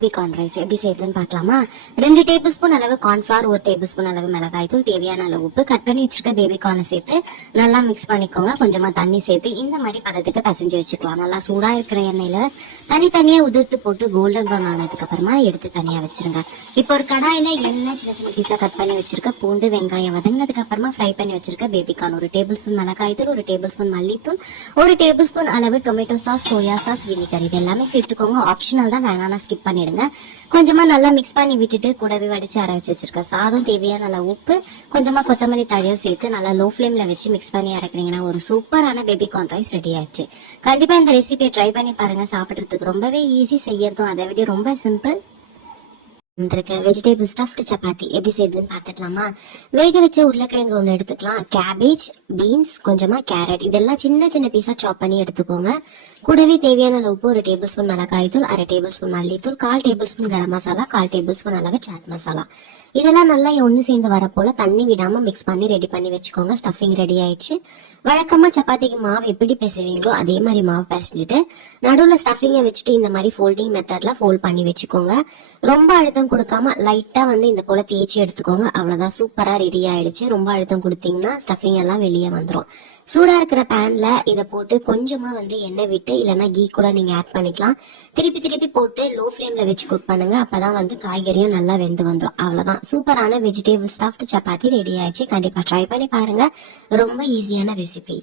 Corn rice எப்படி செய்யறதுன்னு பார்க்கலாமா? 2 டேபிள் ஸ்பூன் அளவு கார்ன்ஃபிளவர், 1 டேபிள் ஸ்பூன் அளவு மிளகாய் தூள், தேவையான அளவு உப்பு, கட் பண்ணி வச்சிருக்க பேபி கார்னை சேர்த்து நல்லா மிக்ஸ் பண்ணிக்கோங்க. கொஞ்சமா தண்ணி சேர்த்து இந்த மாதிரி பதத்துக்கு பசைஞ்சு வச்சுக்கலாம். நல்லா சூடா இருக்கிற எண்ணெயில தனித்தனியா உதிர்த்து போட்டு கோல்டன் ப்ரௌன் ஆனதுக்கு அப்புறமா எடுத்து தனியா வச்சிருங்க. இப்போ ஒரு கடாயில எண்ணெய் சின்ன சின்ன பீஸா கட் பண்ணி வச்சிருக்க பூண்டு, வெங்காயம் வதங்கினதுக்கு அப்புறமா ஃப்ரை பண்ணி வச்சிருக்க பேபி கார்ன், 1 டேபிள் ஸ்பூன் மிளகாய் தூள், 1 டேபிள் ஸ்பூன் மல்லித்தூள், 1 டேபிள் ஸ்பூன் அளவு tomato sauce, soya sauce, vinegar இது எல்லாமே சேர்த்துக்கோங்க. ஆப்ஷனல் தான், வேணாம்னா ஸ்கிப் பண்ணிடுங்க. கொஞ்சமா நல்லா மிக்ஸ் பண்ணி விட்டுட்டு கூடவே வடிச்சு அரை வச்சு வச்சிருக்க சாதம், தேவையான நல்லா உப்பு, கொஞ்சமா கொத்தமல்லி தழையும் சேர்த்து நல்லா லோ ஃபிளேம்ல வச்சு மிக்ஸ் பண்ணி இறக்குறீங்கன்னா ஒரு சூப்பரான பேபி கார்ன் ரைஸ் ரெடி ஆயிடுச்சு. கண்டிப்பா இந்த ரெசிபியை ட்ரை பண்ணி பாருங்க. சாப்பிடுறதுக்கு ரொம்பவே ஈஸி, செய்யறதும் அதை விட ரொம்ப சிம்பிள். வெஜிடபிள் ஸ்டஃப்டு சப்பாத்தி எப்படி செய்யுதுன்னு பார்த்துக்கலாமா? வேக வச்ச உருளைக்கிழங்கு ஒன்று எடுத்துக்கலாம். கேபேஜ், பீன்ஸ், கொஞ்சமா கேரட் இதெல்லாம் சின்ன சின்ன பீஸா சாப் பண்ணி எடுத்துக்கோங்க. கூடவே தேவையான உப்பு, 1 டேபிள் ஸ்பூன் மிளகாய் தூள், 1/2 டேபிள் ஸ்பூன் மல்லித்தூள், 1/4 table spoon garam masala, 1/4 table spoon அளவு சாட் மசாலா. இதெல்லாம் நல்லா ஒன்று சேர்ந்து வர போல தண்ணி விடாம மிக்ஸ் பண்ணி ரெடி பண்ணி வச்சுக்கோங்க. ஸ்டஃபிங் ரெடி ஆயிடுச்சு. வழக்கமா சப்பாத்திக்கு மாவு எப்படி பிசைவீங்களோ அதே மாதிரி மாவு பிசைஞ்சிட்டு நடுவில் ஸ்டஃபிங்கை வச்சுட்டு இந்த மாதிரி ஃபோல்டிங் மெத்தட்ல ஃபோல்ட் பண்ணி வச்சுக்கோங்க. ரொம்ப அழுத்தம் கொடுக்காம லைட்டா இந்த போல தேய்ச்சி எடுத்துக்கோங்க. அவ்வளவுதான், சூப்பரா ரெடி ஆயிடுச்சு. ரொம்ப அழுத்தம் கொடுத்தீங்கன்னா ஸ்டஃபிங் எல்லாம் வெளியே வந்துடும். சூடா இருக்கிற பேன்ல இதை போட்டு கொஞ்சமா எண்ணெய் விட்டு இல்லைன்னா கீ கூட நீங்க ஆட் பண்ணிக்கலாம். திருப்பி திருப்பி போட்டு லோ ஃபிளேம்ல வச்சு குக் பண்ணுங்க. அப்பதான் காய்கறியும் நல்லா வெந்து வந்துடும். அவ்வளவுதான், சூப்பரான வெஜிடபிள் ஸ்டஃப்டு சப்பாத்தி ரெடி ஆயிடுச்சு. கண்டிப்பா ட்ரை பண்ணி பாருங்க. ரொம்ப ஈஸியான ரெசிபி.